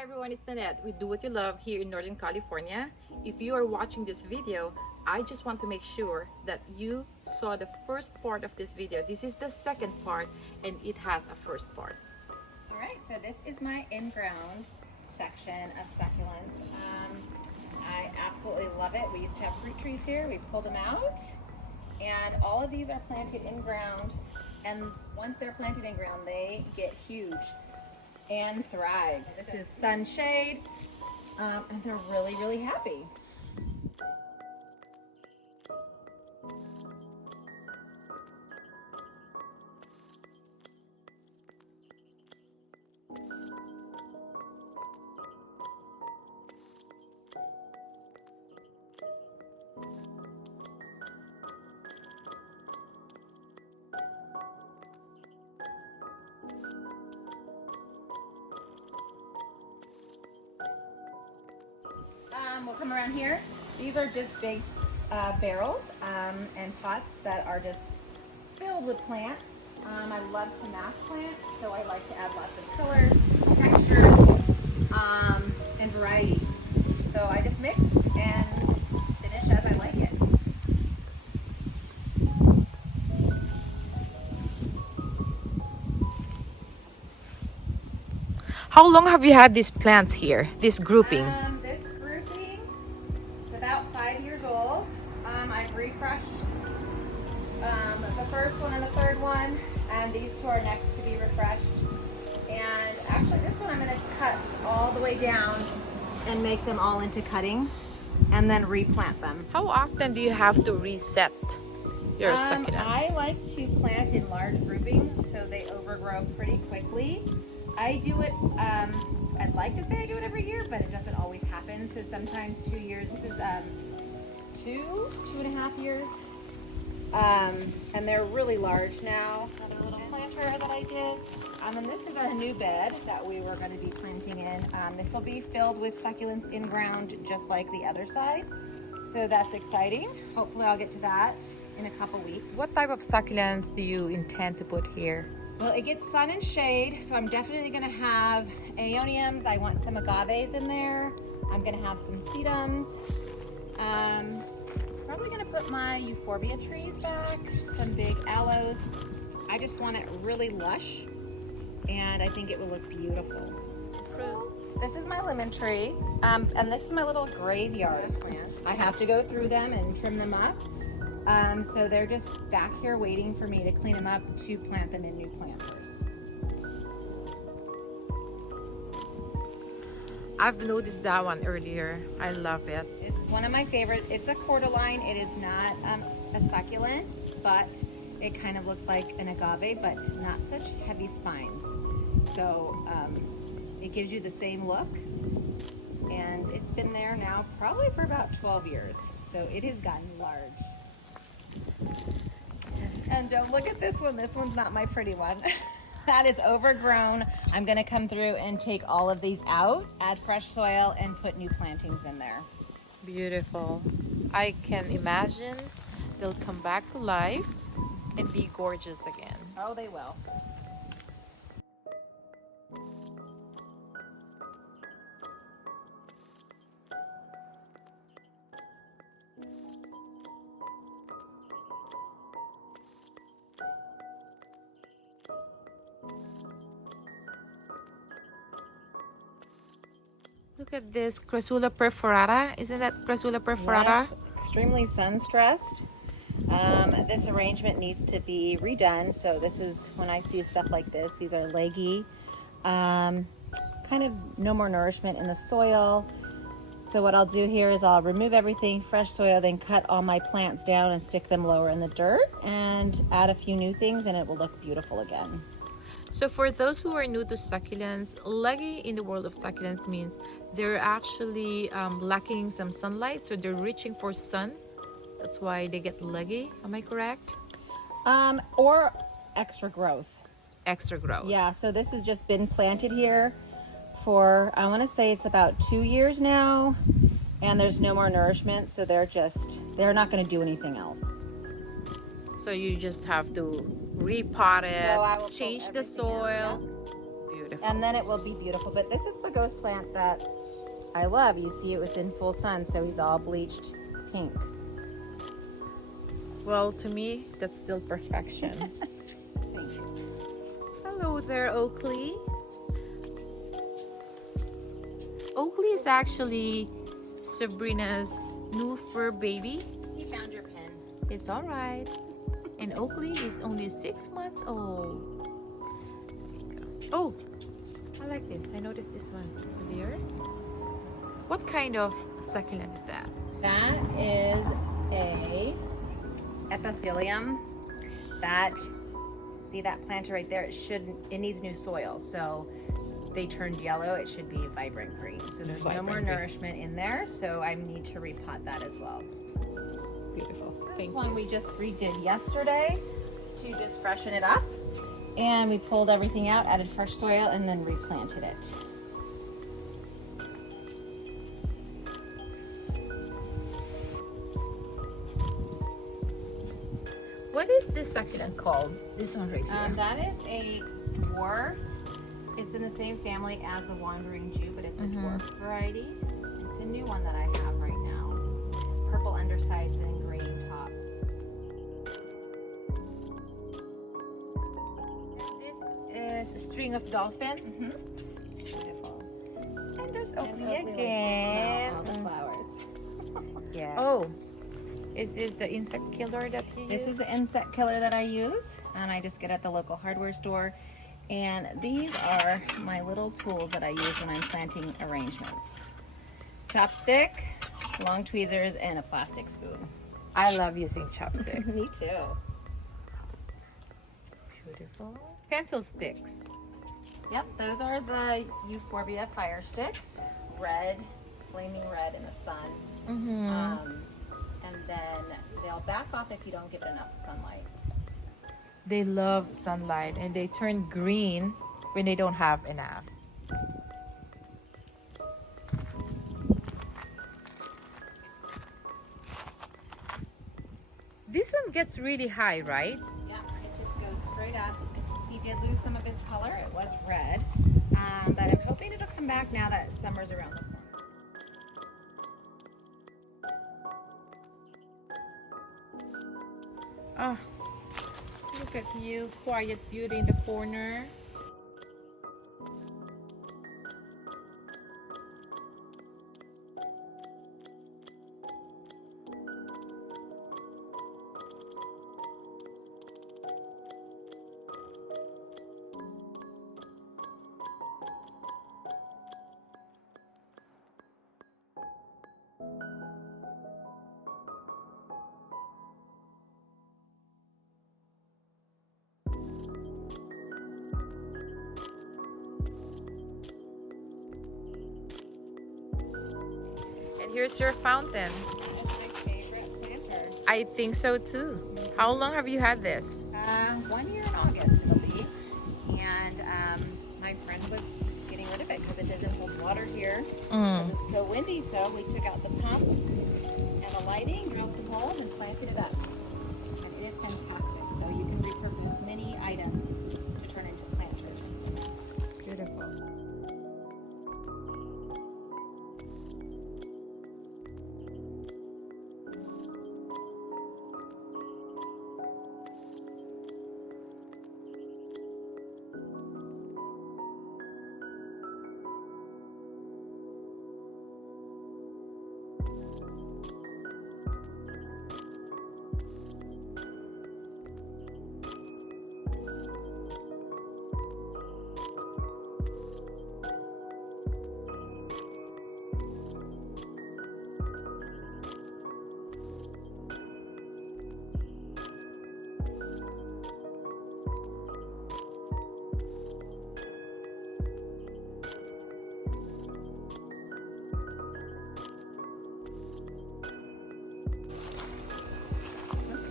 Hi everyone, it's Nanette with Do What You Love here in Northern California. If you are watching this video, I just want to make sure that you saw the first part of this video. This is the second part and it has a first part. All right, so this is my in-ground section of succulents. I absolutely love it. We used to have fruit trees here. We pulled them out and all of these are planted in ground, and once they're planted in ground, they get huge and thrive. This is sunshade, and they're really, really happy. We'll come around here. These are just big barrels and pots that are just filled with plants. I love to mass plant, so I like to add lots of colors, textures, and variety. So I just mix and finish as I like it. How long have you had these plants here, this grouping? This grouping is about 5 years old. I've refreshed the first one and the third one, and these two are next to be refreshed. And actually this one I'm going to cut all the way down and make them all into cuttings and then replant them. How often do you have to reset your succulents? I like to plant in large groupings so they overgrow pretty quickly. I do it, I'd like to say I do it every year, but it doesn't always happen. So sometimes 2 years. This is 2.5 years. And they're really large now. Another little planter that I did. And this is our new bed that we were going to be planting in. This will be filled with succulents in ground just like the other side. So that's exciting. Hopefully I'll get to that in a couple weeks. What type of succulents do you intend to put here? Well, it gets sun and shade, so I'm definitely going to have aeoniums. I want some agaves in there. I'm going to have some sedums. Probably going to put my euphorbia trees back, some big aloes. I just want it really lush, and I think it will look beautiful. This is my lemon tree, and this is my little graveyard of plants. I have to go through them and trim them up. So they're just back here waiting for me to clean them up to plant them in new planters. I've noticed that one earlier. I love it. It's one of my favorite. It's a cordyline. It is not a succulent, but it kind of looks like an agave, but not such heavy spines. So it gives you the same look, and it's been there now probably for about 12 years. So it has gotten large. And don't look at this one. This one's not my pretty one. That is overgrown. I'm going to come through and take all of these out, add fresh soil, and put new plantings in there. Beautiful. I can imagine they'll come back to life and be gorgeous again. Oh, they will. Look at this Crassula perforata. Isn't that Crassula perforata? Yes, extremely sun stressed. This arrangement needs to be redone. So this is when I see stuff like this. These are leggy. Kind of no more nourishment in the soil. So what I'll do here is I'll remove everything, fresh soil, then cut all my plants down and stick them lower in the dirt and add a few new things, and it will look beautiful again. So for those who are new to succulents, leggy in the world of succulents means they're actually lacking some sunlight, so they're reaching for sun. That's why they get leggy. Am I correct? Or extra growth. Extra growth. Yeah, so this has just been planted here for, I want to say it's about 2 years now, and there's no more nourishment, so they're not going to do anything else. So you just have to repot it, So I will change pull the everything soil. out, Beautiful. Beautiful. and then it will be beautiful. But this is the ghost plant that I love. You see, it was in full sun, so he's all bleached pink. Well, to me, that's still perfection. Thank you. Hello there, Oakley. Oakley is actually Sabrina's new fur baby. You found your pin. It's all right. And Oakley is only 6 months old. Oh, I like this. I noticed this one here. What kind of succulent is that? That is a epithelium. That, see that planter right there? It needs new soil. So they turned yellow. It should be vibrant green. So there's no more nourishment in there. So I need to repot that as well. Beautiful. This one we just redid yesterday to just freshen it up. And we pulled everything out, added fresh soil, and then replanted it. What is this succulent called? This one right here. That is a dwarf. It's in the same family as the Wandering Jew, but it's a dwarf variety. It's a new one that I have right now. Purple undersides and green tops. And this is a string of dolphins. Beautiful. And there's And Oakley Oakley likes to again. smell all the flowers. Yeah. Oh, is this the insect killer that you use? This is the insect killer that I use, and I just get at the local hardware store. And these are my little tools that I use when I'm planting arrangements. Chopstick, long tweezers, and a plastic spoon. I love using chopsticks. Me too. Beautiful. Pencil sticks. Yep, those are the Euphorbia fire sticks. Red, flaming red in the sun. And then they'll back off if you don't give it enough sunlight. They love sunlight and they turn green when they don't have enough. This one gets really high, right? Yeah, it just goes straight up. He did lose some of his color. It was red. But I'm hoping it'll come back now that summer's around the corner. Oh, look at you, quiet beauty in the corner. And here's your fountain. That's my favorite planter. I think so too. How long have you had this? 1 year in August it'll be. And my friend was getting rid of it because it doesn't hold water here. It's so windy, so we took out the pumps and the lighting, drilled some holes, and planted it up. And it is fantastic. So you can repurpose many items to turn into planters. Beautiful.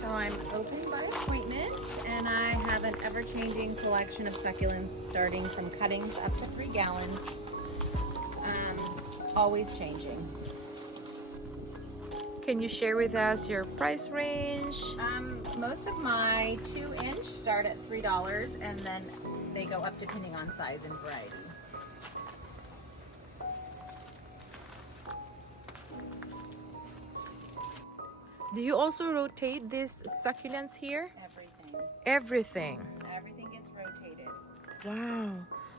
So I'm open by appointment, and I have an ever-changing selection of succulents starting from cuttings up to 3 gallons. Always changing. Can you share with us your price range? Most of my 2-inch start at $3, and then they go up depending on size and variety. Do you also rotate these succulents here? Everything. Everything. Everything gets rotated. Wow.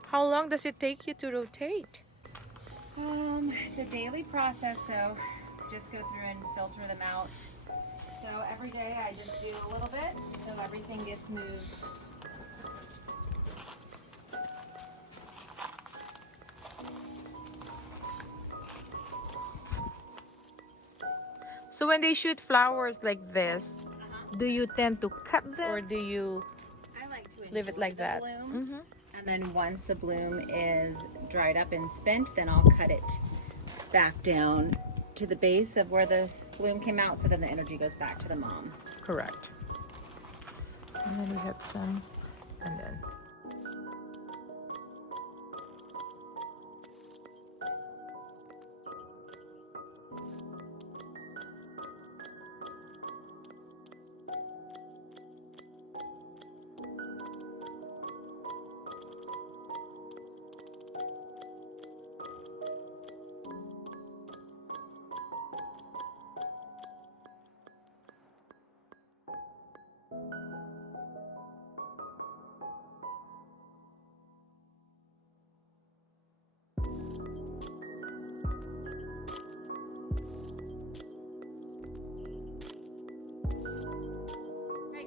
How long does it take you to rotate? It's a daily process, so just go through and filter them out. So every day I just do a little bit so everything gets moved. So when they shoot flowers like this, do you tend to cut them or do you I like to leave it like the that? bloom. And then once the bloom is dried up and spent, then I'll cut it back down to the base of where the bloom came out, so then the energy goes back to the mom. Correct. And then we have some, and then.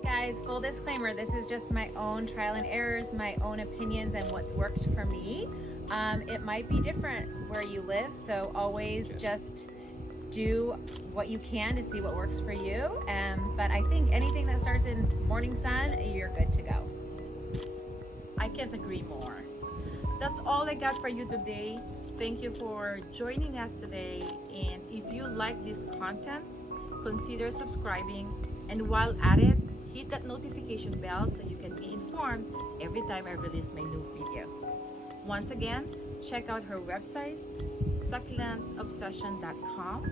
Guys, full disclaimer, this is just my own trial and errors, my own opinions, and what's worked for me. It might be different where you live, so always just do what you can to see what works for you. But I think anything that starts in morning sun, you're good to go. I can't agree more. That's all I got for you today. Thank you for joining us today. And if you like this content, consider subscribing. And while at it, hit that notification bell so you can be informed every time I release my new video. Once again, check out her website, succulentobsession.com,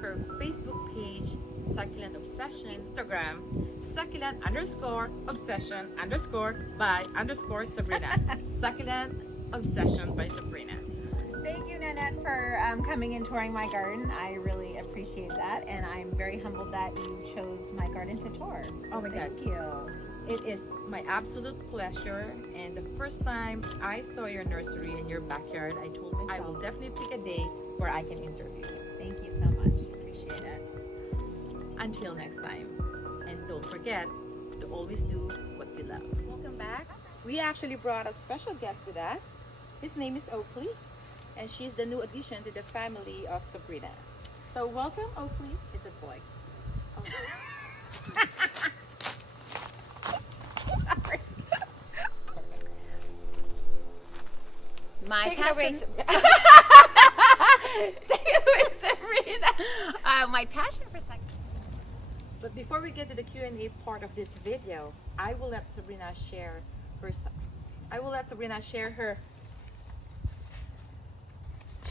her Facebook page, Succulent Obsession, Instagram, succulent_obsession_by_Sabrina. Succulent Obsession by Sabrina. Thank you, Nanette, for coming and touring my garden. I really appreciate that, and I'm very humbled that you chose my garden to tour. So Oh my God. thank you. It is my absolute pleasure, and the first time I saw your nursery in your backyard, I told myself I will definitely pick a day where I can interview you. Thank you so much. Appreciate it. Until next time, and don't forget to always do what you love. Welcome back. We actually brought a special guest with us. His name is Oakley, and she's the new addition to the family of Sabrina. So welcome, Oakley. It's a boy. Oh. My Take it passion. away, Take it away, Sabrina. My passion for succulents. But before we get to the Q&A part of this video, I will let Sabrina share her.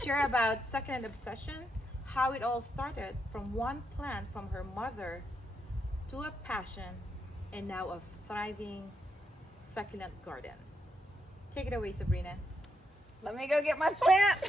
Share about Succulent Obsession, how it all started from one plant from her mother to a passion, and now a thriving succulent garden. Take it away, Sabrina. Let me go get my plant.